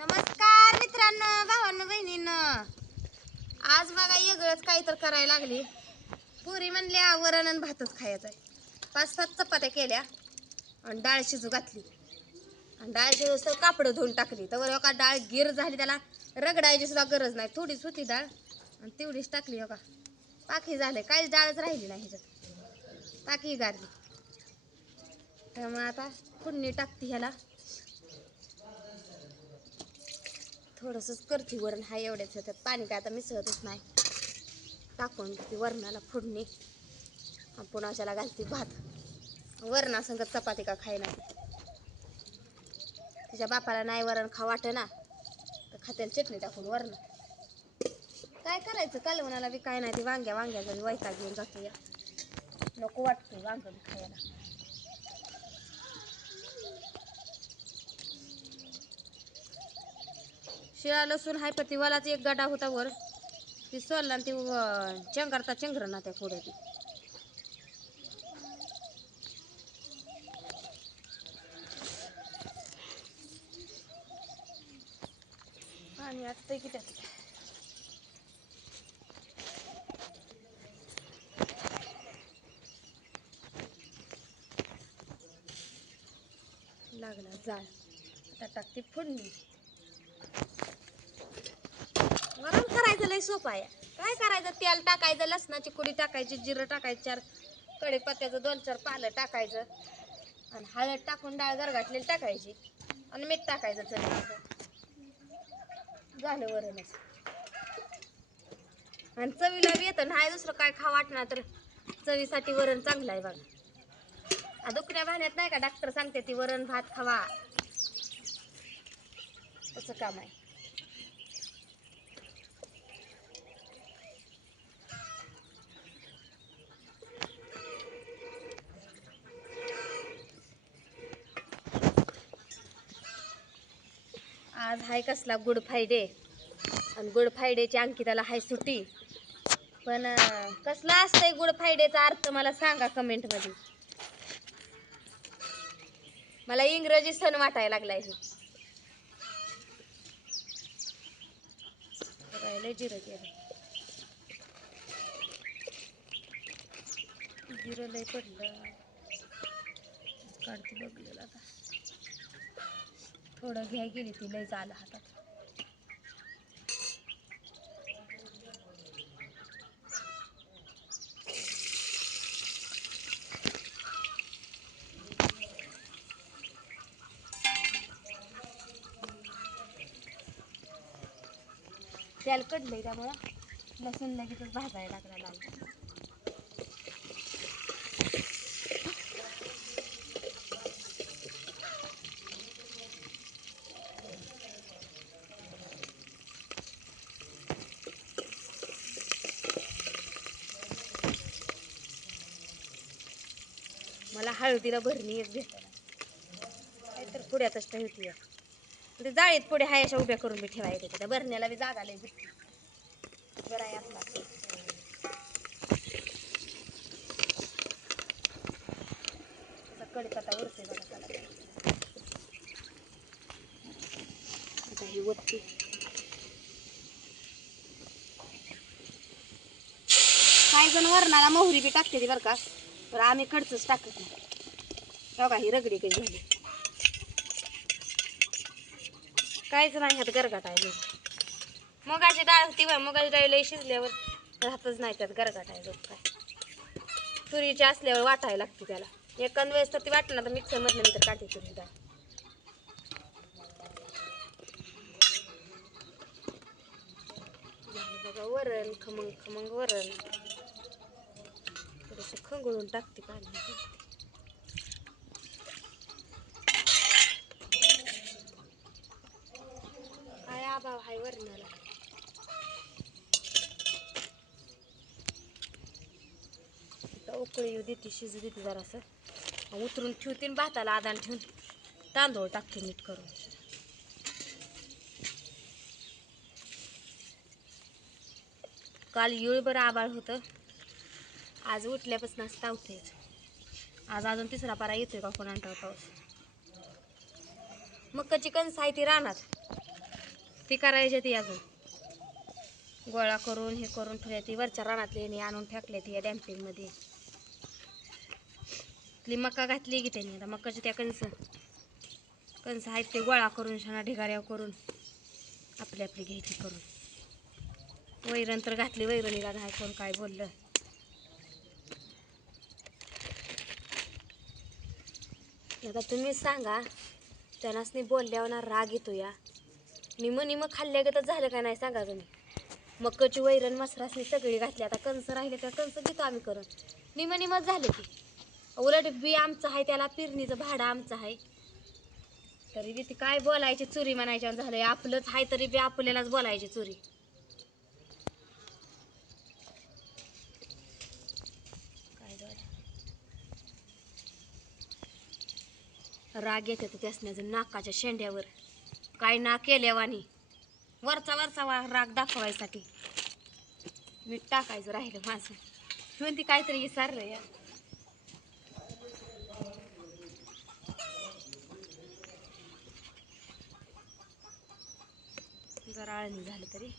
नमस्कार मित्रांनो, भावांनो, बहिणींनो. आज बघा वेगळंच काही तर करायला लागली. पुरी म्हणल्या वरण आणि भातच खायचा आहे. 5-7 चपात्या केल्या आणि डाळ शिजू घातली आणि डाळ शिजू कापड धुवून टाकली. तर का डाळ गिर झाली, त्याला रगडायची सुद्धा गरज नाही. थोडीच होती डाळ आणि तेवढीच टाकली. हो का पाकी झाले, काहीच डाळच राहिली नाही ह्याच्यात, टाकी गारली. तर मग आता फोडणी टाकते ह्याला. थोडंसंच करते वरण, हा एवढ्याच ह्याच्यात पाणी काय आता मिसळतच नाही. टाकून ती वरणाला फोडणी, आपण अशाला घालते भात. वरणासंगत चपाती का खायला. तिच्या बापाला नाही वरण खा वाटे ना, तर खात्याला चटणी टाकून वरण. काय करायचं, कालवणाला बी काय नाही, ते वांग्याचा बी वैताग घेऊन जातो. या नको वाटतं वांग बी खायला. शिळा लसूण हाय, पण ती वालाच एक गाडा होता वर, ती सोलला आणि ती चंगरता चंगर ना त्या पुढे ती. आणि आता की त्यात लागला जाळ, आता टाकते फोडणी. वरण करायचं लय सोपं आहे. काय करायचं, तेल टाकायचं, लसणाची कुडी टाकायची, जिरं टाकायचं, 4 कढीपत्त्याचं 2-4 पालं टाकायचं आणि हळद टाकून डाळ गरगाटलेली टाकायची आणि मीठ टाकायचं चवीनुसार. झालं वरणच. आणि चवीला बी येतं. नाही दुसरं काय खा वाटणार तर चवीसाठी वरण चांगलं आहे बघा. दुखण्या भाण्यात नाही का डॉक्टर सांगते ती वरण भात खावा, तसं काम आहे. आज हाय कसला गुड फ्रायडे आणि गुड फ्रायडेची अंकिताला हाय सुट्टी. पण कसला असतंय गुड फ्रायडेचा अर्थ मला सांगा कमेंट मध्ये. मला इंग्रजी सण वाटायला लागलाय हे. लय जिरं केलं, जिरं लय पडलं. काढते बघलेलं आता. थोडं घ्याय गेली ती लय झालं हातात. त्याला कडलंय त्यामुळं लसूण लगेचच भाजायला लागला. मला हळदीला भरणी एक भेटायला काहीतर पुढ्यातच ठेवती. ते जाळीत पुढे हाय अशा उभ्या करून बी ठेवायचे. त्या भरण्याला बी जागा लय भेटते. बरं आहे आपला. कडीपत्ता उरते बघा त्याला. आता ही वरती काही जण वरणाला मोहरी बी टाकते ती बरं का, तर आम्ही कडचंच टाकत नाही. बघा ही रगडी काही झाली, काहीच नाही ह्यात गरगाट आहे. मुगाची डाळ होती बा, मुगाची डाळ लई शिजल्यावर राहतच नाही त्यात गरगाट आहे. लोक काय तुरीची असल्यावर वाटायला लागते त्याला. एखाद वेळेस तर ती वाटणार तर मिक्सर मधलं मी तर काढते तुरीची डाळ. बघा वरण खमंग खमंग वरण. थोडंसं खंगळून टाकते पाणी. काय अभाव हाय वरणाला. उकळी येऊ देते, शिजू देते जरासं. उतरून ठेवते भाताला आदान ठेवून तांदूळ टाकते मीठ करून. काल येळभर आबाळ होतं, आज उठल्यापासून असं तावतेच. आज अजून 3रा पारा येतोय का कोणाला पाऊस. मक्काची कणस आहे ती रानात, ती करायची ती अजून गोळा करून हे करून ठेवल्या ती वरच्या रानातली यांनी आणून फेकल्या ती या डॅम्पिंगमध्ये. ती मका घातली की त्यांनी आता मकाच्या त्या कणस आहेत ते गोळा करून शाना ढिगाऱ्या करून आपली आपली घ्यायची करून. वैरण तर घातली वैरणीला नाही कोण काय बोललं. आता तुम्हीच सांगा त्यांनाच बोलल्यावर ना राग येतो या. निम खाल्ल्या तर झालं का नाही सांगा तुम्ही. मक्काची वैरण मसरासनी सगळी घातली आता कणस राहिले त्या कणस घेतो आम्ही करून. निमच झाले की उलट बी आमचं आहे त्याला पेरणीचं भाडं आमचं आहे तरी बी ती काय बोलायची चुरी म्हणायच्या झालंय. आपलंच आहे तरी बी आपल्यालाच बोलायची चुरी. काय राग येते त्यासण्याचं नाकाच्या शेंड्यावर काय ना केल्यावानी वरचा राग दाखवायसाठी मीठ टाकायचं राहिलं माझं म्हणते काहीतरी विसरलं या. जरा आळणी झालं तरी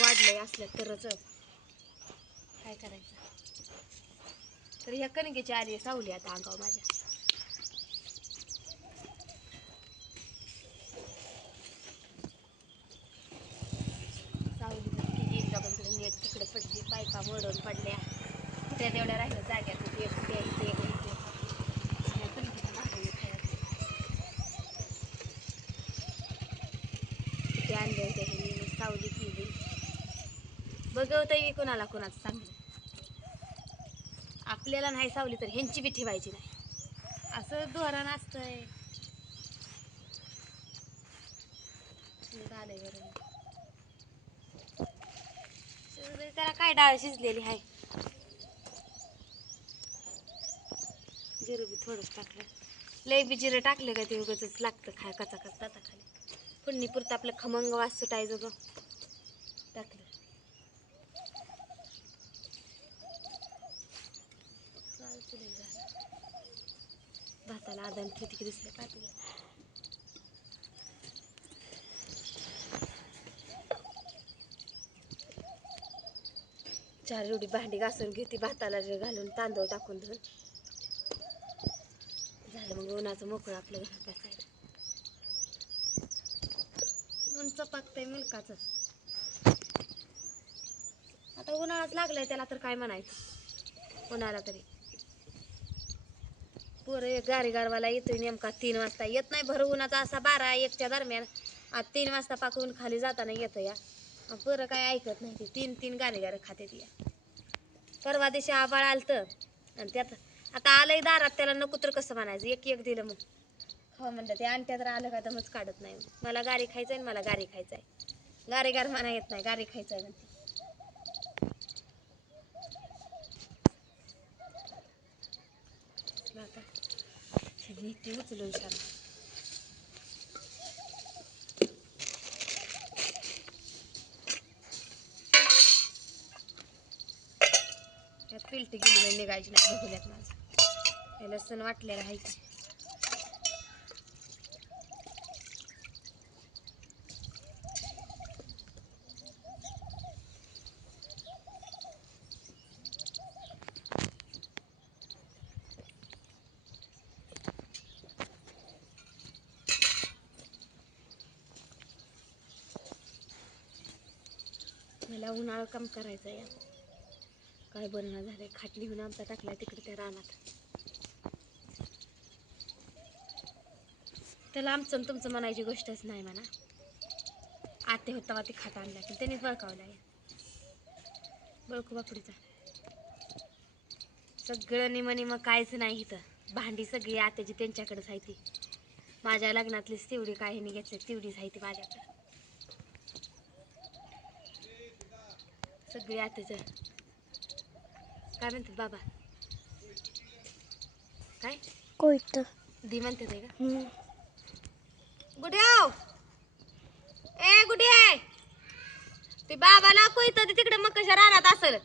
वाढलंय असल्या तरच काय करायचं. तर ह्या कणकेची आली सावली आता अंगावर माझ्या. सावली तिकडे नेट तिकडे पडली पायपा मोडून पडल्या त्या तेवढ्या राहिलं जाग्यात ते आणले होते ह्यांनी सावली केली. बघवतही कोणाला कोणाचं चांगलं. आपल्याला नाही सावली तर ह्यांची बी ठेवायची नाही असं धोरण असतंय. आलंय बरं त्याला काय डाळ शिजलेली आहे. जिरं बी थोडंच टाकलं. लय बी जिरं टाकलं का ते उगाच लागतं खाय कचा दाता खाली. फोडणी पुरतं आपलं खमंग वास सुटायचं ग टाकलं. भाताला आदान ठेवती दिसलं का तुला. चार एवढी भांडी घासून घेते भाताला घालून तांदूळ टाकून धुवून झालं. मग उन्हाचं मोकळं आपलं घरात बसायला. ऊन चपाकतंय मुलकाचं. आता उन्हाळाच लागलाय त्याला तर काय म्हणायचं उन्हाळा तरी. पोरं गारी गारवाला येतोय नेमका 3 वाजता येत नाही भर उन्हाचा असा 12-1च्या दरम्यान. आज 3 वाजता पाकवून खाली जाताना येतं या. पोरं काय ऐकत नाही ते 3 गारी खाते ती. परवा दिवशी आबाळ आलतं आणि त्यात आता आलंय दारात त्याला नको तर कसं म्हणायचं. एक दिलं मग खावा म्हणलं ते आणत्या तर आलं का दमच काढत नाही. मला गारी खायचंय मला गारी खायचंय. गारी गार म्हणा येत नाही गारी खायचंय म्हणते. आता नीती उचलून शान त्यात पिलटी गेली निघायची नाही बघूल्यात माझं. हे लसूण वाटलेलं आहे की मला उन्हाळा काम करायचं या. काय बनणं झालंय खाटली होऊन आमचा टाकलाय तिकडे त्या रानात. त्याला आमचं तुमचं म्हणायची गोष्टच नाही म्हणा. आते होता ती खात आणला की त्यांनीच बळकावलाय. बळकू बापडीचा सगळं निम कायच नाही इथं. भांडी सगळी आत्याची त्यांच्याकडेच आहे ती. माझ्या लग्नातलीच तेवढी काही नाही घेतली तेवढीच आहे ती माझ्याकडे. सगळी आत्याचं काय म्हणतात बाबा काय कोयत दी म्हणतात आहे का. गुड्याव ए गुडी आहे ते बाबाला कोयत तिकडे मग कशा रानात असेल.